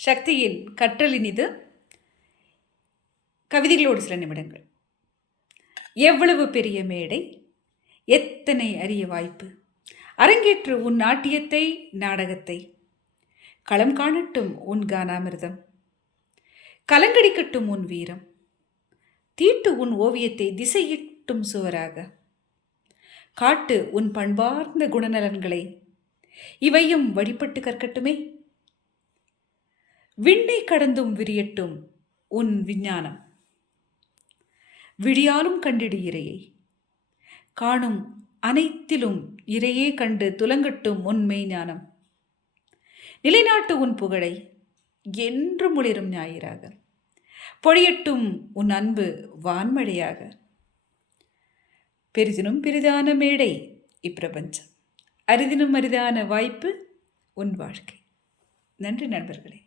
சக்தியின் கற்றலின் இது கவிதைகளோடு சில நிமிடங்கள். எவ்வளவு பெரிய மேடை, எத்தனை அரிய வாய்ப்பு! அரங்கேற்று உன் நாட்டியத்தை, நாடகத்தை. களம் காணட்டும் உன் கானாமிர்தம், கலங்கடிக்கட்டும் உன் வீரம். தீட்டு உன் ஓவியத்தை திசையிட்டும் சுவராக. காட்டு உன் பண்பார்ந்த குணநலன்களை, இவையும் வழிபட்டு கற்கட்டுமே. விண்ணை கடந்தும் விரியட்டும் உன் விஞ்ஞானம். விடியாலும் கண்டிடு இறையை, காணும் அனைத்திலும் இறையே கண்டு துலங்கட்டும் உன் மெய்ஞானம். நிலைநாட்டு உன் புகழை, என்றும் ஒளிரும் ஞாயிறாக. பொழியட்டும் உன் அன்பு வான்மழையாக. பெரிதினும் பெரிதான மேடை இப்பிரபஞ்சம், அரிதினும் அரிதான வாய்ப்பு உன் வாழ்க்கை. நன்றி நண்பர்களே.